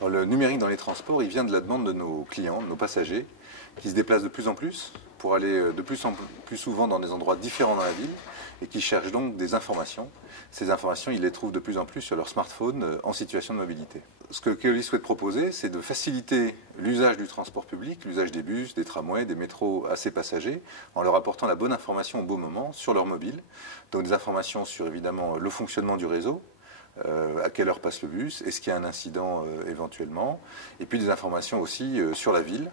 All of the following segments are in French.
Alors, le numérique dans les transports, il vient de la demande de nos clients, de nos passagers, qui se déplacent de plus en plus pour aller de plus en plus souvent dans des endroits différents dans la ville et qui cherchent donc des informations. Ces informations, ils les trouvent de plus en plus sur leur smartphone en situation de mobilité. Ce que Keolis souhaite proposer, c'est de faciliter l'usage du transport public, l'usage des bus, des tramways, des métros à ces passagers, en leur apportant la bonne information au bon moment sur leur mobile. Donc des informations sur évidemment le fonctionnement du réseau, à quelle heure passe le bus, est-ce qu'il y a un incident éventuellement, et puis des informations aussi sur la ville,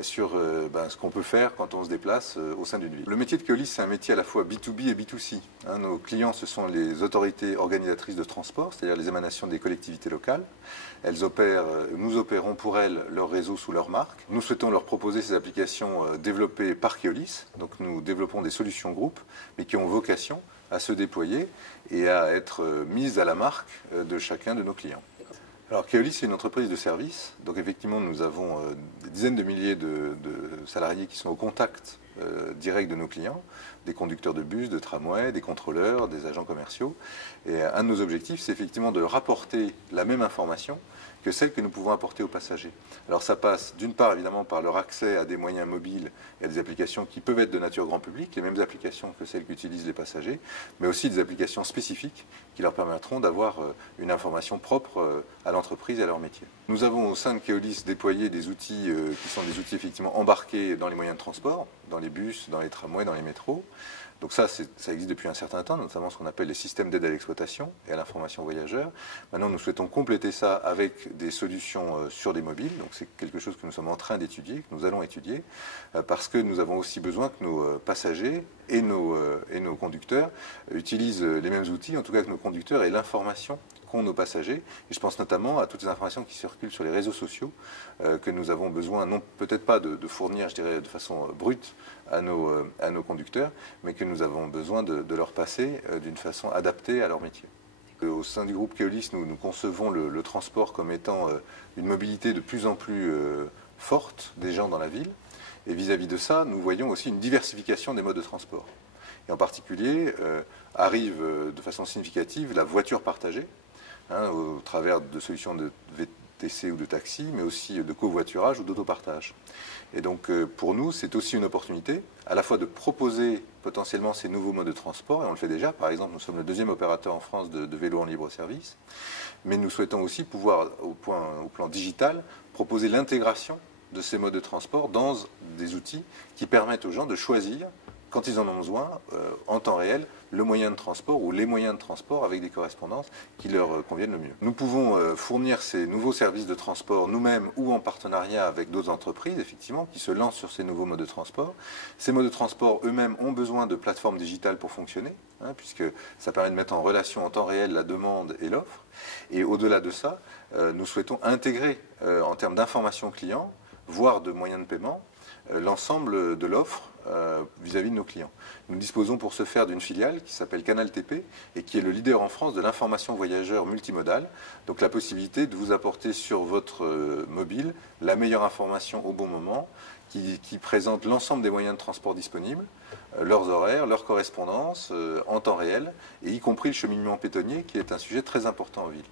sur ce qu'on peut faire quand on se déplace au sein d'une ville. Le métier de Keolis, c'est un métier à la fois B2B et B2C. Nos clients, ce sont les autorités organisatrices de transport, c'est-à-dire les émanations des collectivités locales. Elles opèrent, nous opérons pour elles leur réseau sous leur marque. Nous souhaitons leur proposer ces applications développées par Keolis. Donc nous développons des solutions groupes, mais qui ont vocation à se déployer et à être mises à la marque de chacun de nos clients. Alors Keolis, c'est une entreprise de service, donc effectivement nous avons des dizaines de milliers de salariés qui sont au contact direct de nos clients, des conducteurs de bus, de tramway, des contrôleurs, des agents commerciaux. Et un de nos objectifs, c'est effectivement de rapporter la même information que celle que nous pouvons apporter aux passagers. Alors ça passe d'une part évidemment par leur accès à des moyens mobiles et à des applications qui peuvent être de nature grand public, les mêmes applications que celles qu'utilisent les passagers, mais aussi des applications spécifiques qui leur permettront d'avoir une information propre à l'entreprise et à leur métier. Nous avons au sein de Keolis déployé des outils qui sont des outils effectivement embarqués dans les moyens de transport, dans les bus, dans les tramways, dans les métros. Donc ça existe depuis un certain temps, notamment ce qu'on appelle les systèmes d'aide à l'exploitation et à l'information voyageurs. Maintenant, nous souhaitons compléter ça avec des solutions sur des mobiles. Donc c'est quelque chose que nous sommes en train d'étudier, que nous allons étudier, parce que nous avons aussi besoin que nos passagers et nos conducteurs utilisent les mêmes outils, en tout cas que nos conducteurs aient l'information qu'ont nos passagers. Et je pense notamment à toutes les informations qui circulent sur les réseaux sociaux, que nous avons besoin, non peut-être pas de fournir, je dirais, de façon brute à nos conducteurs, mais que nous avons besoin de leur passer d'une façon adaptée à leur métier. Au sein du groupe Keolis, nous concevons le transport comme étant une mobilité de plus en plus forte des gens dans la ville. Et vis-à-vis de ça, nous voyons aussi une diversification des modes de transport. Et en particulier, arrive de façon significative la voiture partagée, au travers de solutions de VTC ou de taxi, mais aussi de covoiturage ou d'autopartage. Et donc pour nous, c'est aussi une opportunité à la fois de proposer potentiellement ces nouveaux modes de transport, et on le fait déjà, par exemple nous sommes le deuxième opérateur en France de vélos en libre service, mais nous souhaitons aussi pouvoir, au plan digital, proposer l'intégration de ces modes de transport dans des outils qui permettent aux gens de choisir, quand ils en ont besoin, en temps réel, le moyen de transport ou les moyens de transport avec des correspondances qui leur conviennent le mieux. Nous pouvons fournir ces nouveaux services de transport nous-mêmes ou en partenariat avec d'autres entreprises, effectivement, qui se lancent sur ces nouveaux modes de transport. Ces modes de transport eux-mêmes ont besoin de plateformes digitales pour fonctionner, puisque ça permet de mettre en relation en temps réel la demande et l'offre. Et au-delà de ça, nous souhaitons intégrer, en termes d'information client, voire de moyens de paiement, l'ensemble de l'offre vis-à-vis de nos clients. Nous disposons pour ce faire d'une filiale qui s'appelle Canal TP et qui est le leader en France de l'information voyageur multimodale. Donc la possibilité de vous apporter sur votre mobile la meilleure information au bon moment, qui présente l'ensemble des moyens de transport disponibles, leurs horaires, leurs correspondances en temps réel, et y compris le cheminement pétonnier qui est un sujet très important en ville.